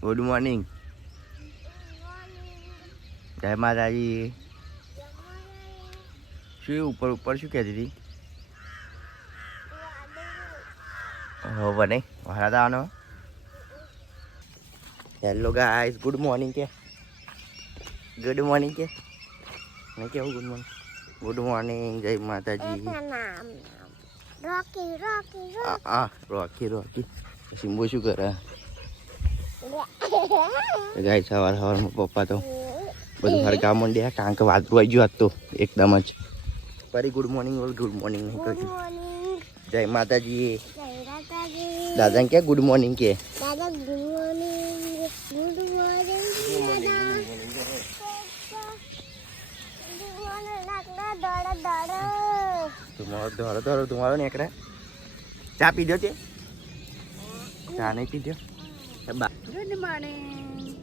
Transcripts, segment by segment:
Good morning જય માતાજી શું ઉપર ઉપર શું કહેતી હતી? હો બને. વાળા આવવાનો. હેલો ગાઈસ ગુડ મોર્નિંગ કે. ગુડ મોર્નિંગ કે. મેં કેવું ગુડ મોર્નિંગ ગુડ મોર્નિંગ જય માતાજી રોકી રોકી રોકી રોકી સિમ્બો શું કરે? ગાય સવાર સવારમાં પપ્પા તો બધું હરગા માંડ્યા કારણ કે વાદળું આવી ગયું આજ તો એકદમ જ. ફરી ગુડ મોર્નિંગ ગુડ મોર્નિંગ નહીં ગુડ કહ્યું મોર્નિંગ જય માતાજી. દાદાને કે ગુડ મોર્નિંગ કે? દાદા ગુડ મોર્નિંગ ગુડ મોર્નિંગ તમારો ધોરો ધોરો તમારો નીકળે ચા પીધો તે? ચા નહીં પીધો એ બા. ગુડ મોર્નિંગ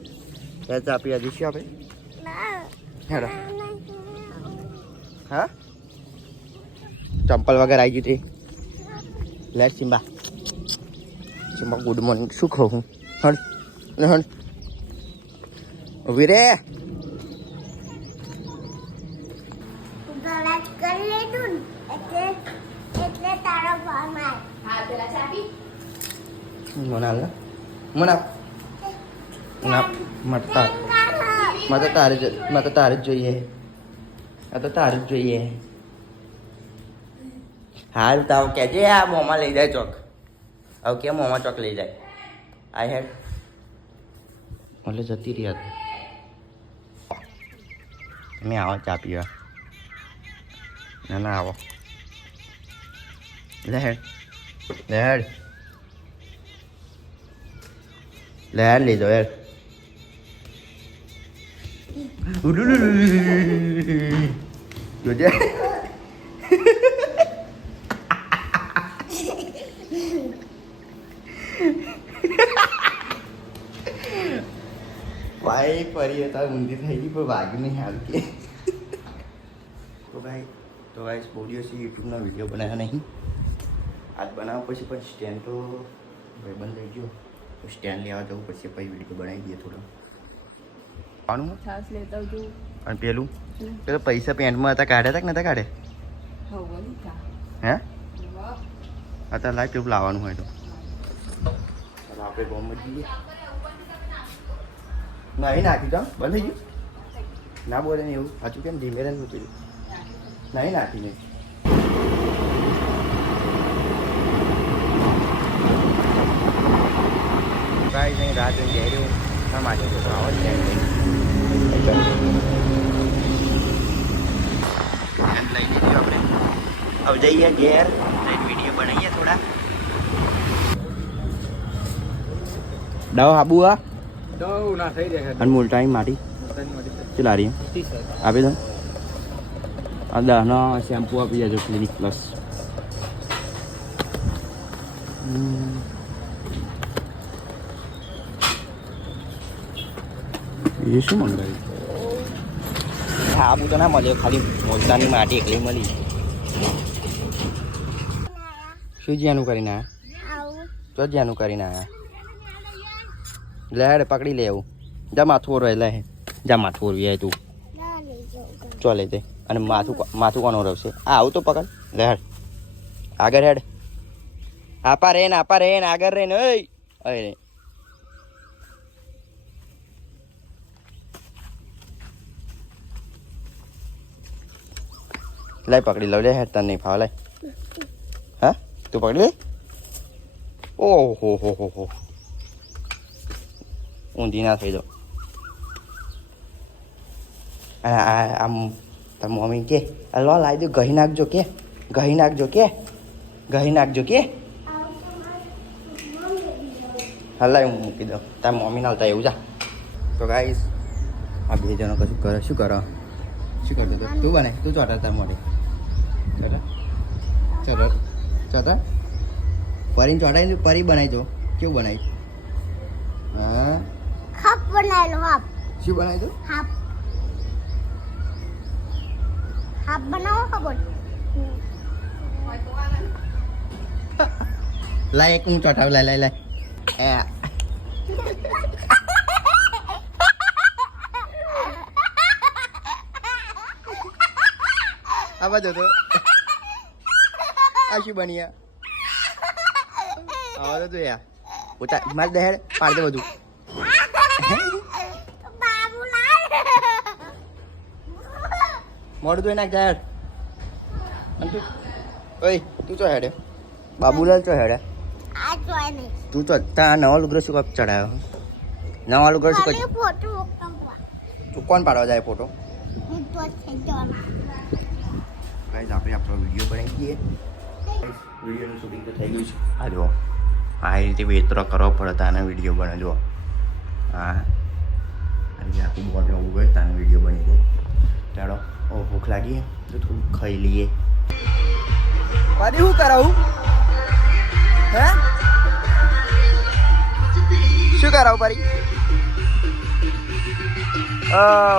એ ચા પીવા દઈશું આપણે? હેડો. હા? ચંપલ વગર આવી ગયું તે લે સિમ્બા. સિમ્બા ગુડ મોર્નિંગ શું ખાઉં હું? હણ ને હણ. ઊભી રે. મને હાલ. ને મને. ના, મત તાર. જ મને તો તારે જ જોઈએ. આ તો તારે જ જોઈએ. હાલ તાવ કહેજે, આ મોંમાં લઈ જાય ચોક. હવે કે મોંમાં ચોક લઈ જાય. આઈ હેડ એટલે જતી રહી હતી. તમે આવો ચા પીવા. ના ના, આવો. લે હેડ. લે હેડ. લે હેડ યાર જોજે ભાઈ ફરી હતા ઊંધી થઈ ગઈ પણ વાઘ નહીં હાલ કે તો ભાઈ તો ભાઈ બહુ દિવસથી યુટ્યુબના વીડિયો બનાવ્યા નહીં આજ બનાવવા પછી પણ સ્ટેન્ડ તો ભાઈબંધ લઈ ગયો તો સ્ટેન્ડ લેવા જવું પછી પછી વીડિયો બનાવી દઈએ થોડો. આનું છાસ લેતા આવજો. અને પેલું? પેલો પૈસા પેન્ટમાં હતા કાઢ્યા હતા કે નતા કાઢે હે? અત્યારે લાગ પેલું લાવવાનું હોય તો. આપણે ગોમમાં જઈએ. નહીં નાખી તો બંધ થઈ ગયું? ના બોલે ને એવું. સાચું કેમ? ધીમે રહે નહીં નાખી નહીં નહીં રાત જોઈને જઈ રહ્યું ના માટે તો આવો જ લઈ લીધું આપણે. હવે જઈએ ઘેર. જઈને વીડિયો બનાવીએ થોડા. દવા આબુ આ? દવ ના થઈ રહે અનમોલ ટાઈમ મારી ચલા રહી આપી દો આ દહનો શેમ્પુ આપી જજો ક્લિનિક પ્લસ એ શું મંગાવ્યું આબુ તો ના મળ્યો, ખાલી મોલતાની માટી એકલી મળી. શું જ્યાંનું કરીને આવ્યા આવું તો જ્યાંનું કરીને આવ્યા લે પકડી લે એવું જા માથું ઓરવાય, લે. જા માથું ઓરવી તું. ચાલે દે અને માથું માથું કોણ ઓરવશે? આ આવું તો પકડ. લે હેડ. આગળ હેડ. આપા રે ને, આપા રે ને, આગળ રે ને ઓય ઓય લઈ પકડી લઉં લે હેડ તને નહીં ફાવ લઈ હા તું પકડી લે ઓહો હો હો હો ઊંધી ના થઈ આ- આમ તાર મમ્મી કે લો લાવી દો ગહી નાખજો કે ગહી નાખજો કે ગહી નાખજો કે હલાય હું મૂકી દઉં તાર મમ્મી ના એવું જા તો ગાઈશ આ બે જણો કશું કરે શું કરો શું કરતો તું બને તું ચોટા તાર મોઢે ચલો. ચલો. ચોટા પરીને ચોટાઈ પરી બનાવી દો. કેવું બનાવી હા? હાફ બનાવેલો હાફ શું બનાવી દો હાફ હાફ બનાવો ખબર? લાય એક હું ચોટાવ લાય લાય લાય. એ આ બાજુ તો આ શું બન્યા. આવા તો યાર. પોતા માર દહેડ પાડ દે બધું. મોડું તો દહેડ અને ઓય તું તો હેડે. બાબુલાલ તો હેડે. તું તો ત્યાં નવા લુગરો શું કપ ચડાયો? નવા લુગરો શું કપ કોણ પાડવા જાય ફોટો હું તો છે જોના ગાઈઝ આપણે આપણો વીડિયો બનાવી દઈએ વિડીયોનું શૂટિંગ તો થઈ ગયું છે. આ જુઓ. આ રીતે વેતરો કરવો પડે તાને વીડિયો બને, જુઓ. હા અને આખું બોર્ડ ઉભું હોય, તાને વીડિયો બની જાય ચાલો, ઓ, ભૂખ લાગી. તો થોડું ખાઈ લઈએ. પાડી શું કરાવું? હે? શું કરાવું પરી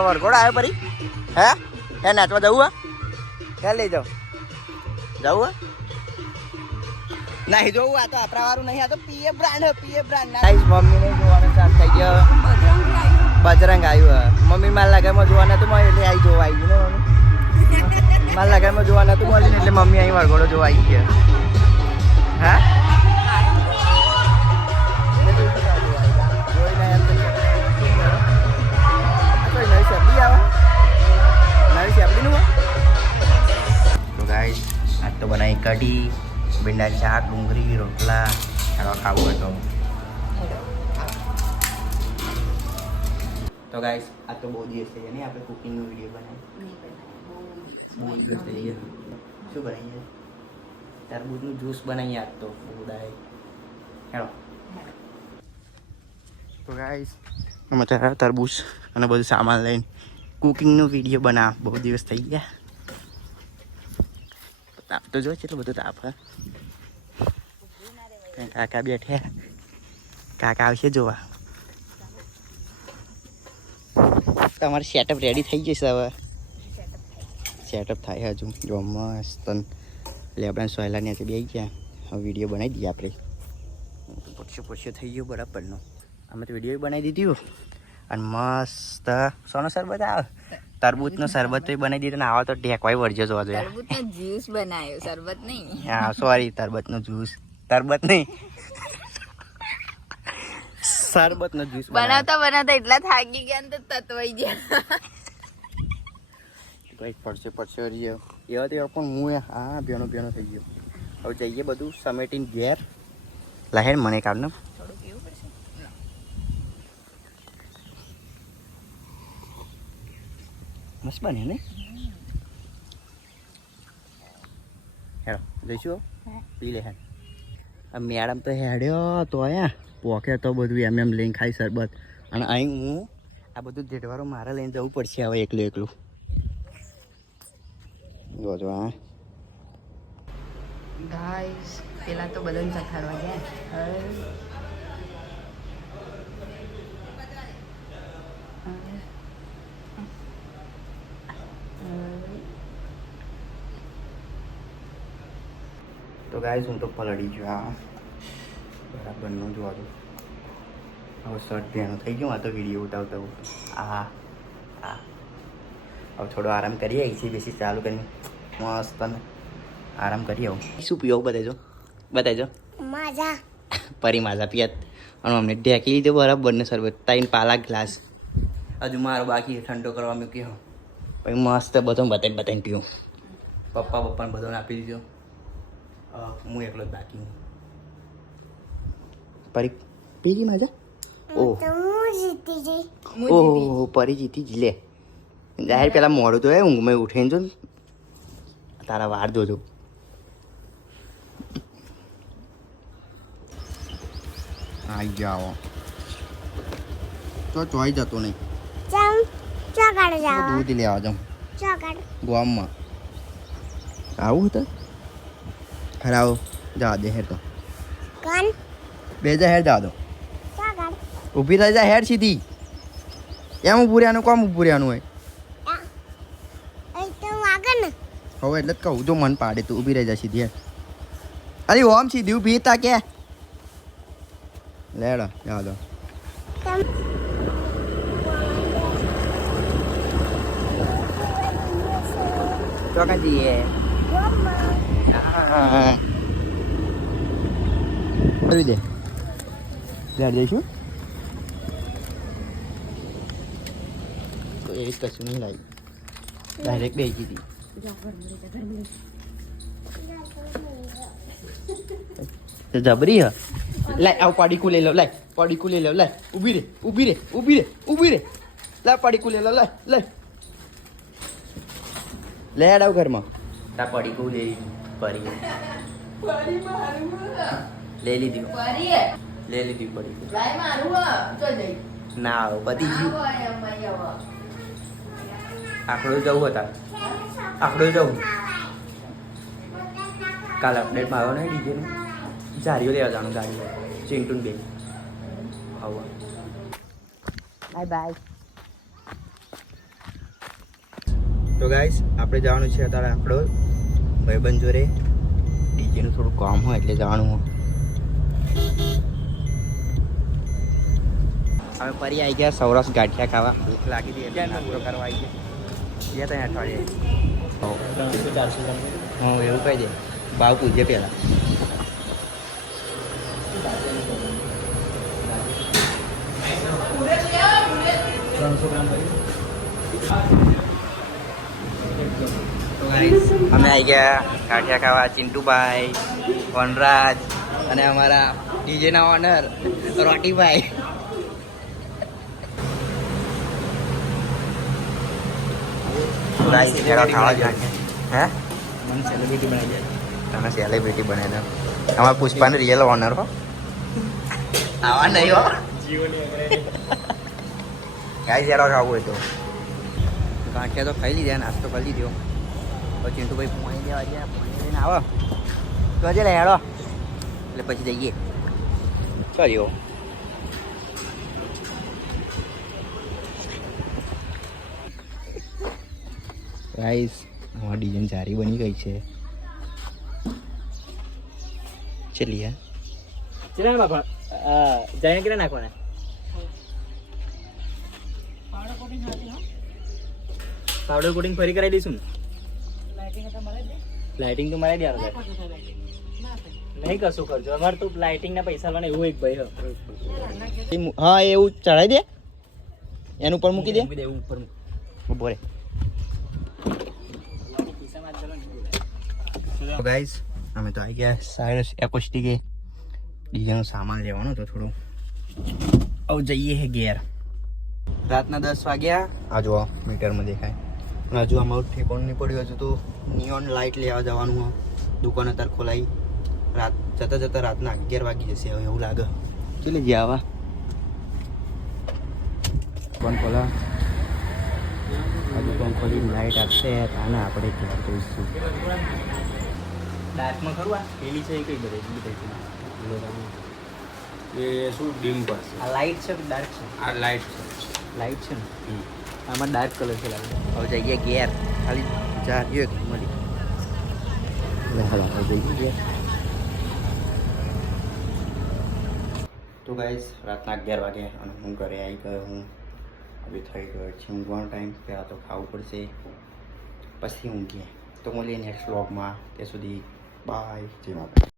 વરઘોડ આવ્યો પરી હે? હે નાચવા જવું હા? ક્યાં લઈ જાઓ. જવું હે. નહીં જોવું આ તો આપણા વાળું નહીં આ તો PA brand PA brand. Nice મમ્મીને જોવાનું ચાલુ થઈ ગયો. બજરંગ આવ્યું હે. મમ્મી માર લગામાં જોવાના તો મળે એટલે આવી જોવા આવી ગયું ને મમ્મી? માર લગામાં જોવાના તો મળીને એટલે મમ્મી અહીં વરઘોડો જોવા આવી ગયા. હા? તો બનાવી કઢી, ભીંડા શાક, ડુંગળી, રોટલા, ખાવા ખાવું હોય તો. તો ગાઈસ આજ તો બહુ દિવસ થઈ ગયા નહીં આપણે કુકિંગનો વીડિયો બનાવી બહુ દિવસ થઈ ગયા. શું બનાવીએ? તરબૂજનું જ્યુસ બનાવીએ આજ તો, બહુ દાય હેડો તો ગાઈસ અમે તરબૂચ અને બધું સામાન લઈને કુકિંગનો વીડિયો બનાવ. બહુ દિવસ થઈ ગયા. તાપ તો જો કેટલું બધું તાપ હે કાકા બેઠે કાકા આવશે જોવા તમારું સેટઅપ રેડી થઈ જશે હવે સેટઅપ થાય હજુ જો મસ્ત લેબડા સોયલા ત્યાંથી બે ગયા હવે વીડિયો બનાવી દઈએ આપણે પૂછ્યો પૂછ્યો થઈ ગયો બરાબરનો અમે તો વીડિયો બનાવી દીધું અને મસ્ત સોનો સર બધા આવે તરબૂચનો શરબત તો બનાવી દીધો ને આવા તો ઢેકવાય વળજો જોવા જોઈએ. તરબૂચનો જ્યુસ બનાવ્યો શરબત નહીં. હા સોરી તરબતનો જ્યુસ. તરબત નહીં. શરબતનો જ્યુસ બનાવતા બનાવતા એટલા થાકી ગયા ને તો તતવાઈ ગયા. કંઈક પડશે પડશે હરી એવા. તેવા પણ હું હા ભેણો ભેણો થઈ ગયો. હવે જઈએ બધું સમેટીને ઘેર. લહેર મને કાઢને થોડું પીવું પડશે મસ્ત બને ને હેલો જઈશું. પી લે હેડ. મેડમ તો હેડ્યો તો આયા પોકે તો બધું એમ એમ લઈને ખાઈ શરબત અને અહીં હું આ બધું જેટવારું મારે લઈને જવું પડશે હવે એકલું એકલું. જો જો હા. ગાઈસ પેલા તો બધાને ચખાડવા ગયા. તો ગાઈઝ હું તો પલળી ગયો આ બરાબરનું જોવા દો હવે શર્ટ ભેણું થઈ ગયું આ તો વીડિયો ઉતાવતા આ આ હવે થોડો આરામ કરીએ એસી બેસી ચાલુ કરીને. મસ્ત આરામ કરીએ હવે. શું પીવો બતાવજો બતાવજો માજા. પરી માજા પિયત અને અમને ઢેકી લીધો બરાબરને સરબત. તાઈન પાલા ગ્લાસ. હજુ મારો બાકી ઠંડો કરવા મૂક્યો. પછી મસ્ત બધો બતાવીને બતાવીને પીવું. પપ્પા પપ્પાને બધાને આપી દીધો. હું એકલો જ બાકી હું. પરી પી ગઈ માજા ઓહ. હું ઓહો પરી જીતી જ લે. જાહેર પેલા મોડું તો એ ઊંઘમાં ઉઠીને જો ને. તારા વાર જોજો આઈ જાઓ તો ચોઈ જતો નહીં. ચમ ચોકડ જાવ દૂધ લેવા જાઉં. ચોકડ ગામમાં આવું હતું ખરા આવો જવા દે હેર તો. કોણ? બે જા હેર જવા દો. ઊભી થઈ જા હેર સીધી. એમ ઊભું રહેવાનું? કોમ ઊભું રહેવાનું હોય? હવે એટલે જ કહું જો મન પાડે તું ઊભી રહી જા સીધી હેર અરે ઓમ સીધી ઊભી તા કે? લેડો જવા દો. ચોકા જઈએ. હા કરી દે. ત્યાં જઈશું. તો એ કશું નહીં લાવી ડાયરેક્ટ બે કીધી જબરી હા. લાય આવ પાડીકું લઈ લો લાય પાડીકું લઈ લો લાય ઊભી રે ઊભી રે ઊભી રે ઊભી રે. લાય પાડીકું લઈ લો લાય લાય લે આવ ઘરમાં. તા પાડીકું લઈ. પરી લઈ લીધી. લઈ લીધી પડીકું ના આવો પતિ આખડો જવું હતા. આખડો જવું. કાલ અપડેટમાં આવ્યો ને ડીજેનું જારીઓ લેવા જવાનું ગાડી ચિંટુન બે. આવો. બાય બાય તો ગાઈસ આપણે જવાનું છે અત્યારે આપણો ભાઈબંધ જોડે ડીજેનું થોડું કામ હોય એટલે જવાનું હોય હવે ફરી આવી ગયા સૌરાષ્ટ્ર ગાંઠિયા ખાવા. ભૂખ લાગી હતી એટલે નાસ્તો કરવા આવી ગયા. ગયા ત્યાં અઠવાડિયે. હા. એવું કહી દે. ભાવ પૂછજે પહેલાં. તો guys, અમે આવી ગયા ગાંઠિયા ખાવા ચિંટુભાઈ વનરાજ અને અમારા ડીજેના ઓનર રોટીભાઈ. Guys, જરા ખાવા જાય હે? મને સેલિબ્રિટી બનાવી સેલિબ્રિટી બને દે અમારા પુષ્પાનું રિયલ ઓનર હો. આવા નહીં હો. ગાઈ જરા ખાવું હોય તો. ગાંઠિયા તો ખાઈ લીધા નાસ્તો કરી લીધો. પછી ચિંટુભાઈ પોણી લેવા ગયા પોણી લઈને આવો. તો હજે લઈ હેડો એટલે પછી જઈએ. ચાલ્યો. ગાઈસ આમાં ડિઝાઇન સારી બની ગઈ છે. ચલી હા? ચલા બાપા. જઈને કેટલા નાખવાના પાવડર કોટિંગ ફરી કરાવી દઈશું લાઇટિંગ તો મારે દેવાનું નહીં. કશું કરજો. અમારે તો લાઇટિંગ ના પૈસા લેવાના એવું એક ભાઈ હ. હા એવું ચડાવી દે. એનું ઉપર મૂકી દે. મૂકી એવું ઉપર રે. ગાઈસ અમે તો આવી ગયા સાયરસ એકોસ્ટિકે. બીજાનો સામાન લેવાનો હતો થોડો. હવે જઈએ હે ઘેર. રાતના દસ વાગ્યા. આ જુઓ મીટરમાં દેખાય. હજુ અમારું ઠેકોણ નહીં પડ્યું હજુ તો નિયોન લાઇટ લેવા જવાનું દુકાન અત્યારે ખોલાઈ. રાત જતા જતા રાતના અગિયાર વાગી જશે હવે એવું લાગે. ચલે ગયા આવા. કોણ ખોલા. હજુ કોણ ખોલી લાઇટ આપશે તાને આપણે ઘેર જોઈશું. ડાર્કમાં ખરું આ? પેલી છે એ કઈ બધે એ શું ડીમ પડશે આ લાઇટ છે કે ડાર્ક છે? આ લાઈટ છે. લાઇટ છે ને? આમાં ડાર્ક કલર છે લાગે. હવે જઈએ ગેર ખાલી જા રહ્યો એક મળી. હાલ આપણે જઈએ તો ગાઈસ રાતના અગિયાર વાગે અને હું ઘરે આવી ગયો હું. હવે થઈ ગયો છે ઊંઘવાનો ટાઈમ પહેલાં તો ખાવું પડશે. પછી ઊંઘીએ. તો મળીએ નેક્સ્ટ વ્લોગમાં ત્યાં સુધી બાય જય માતા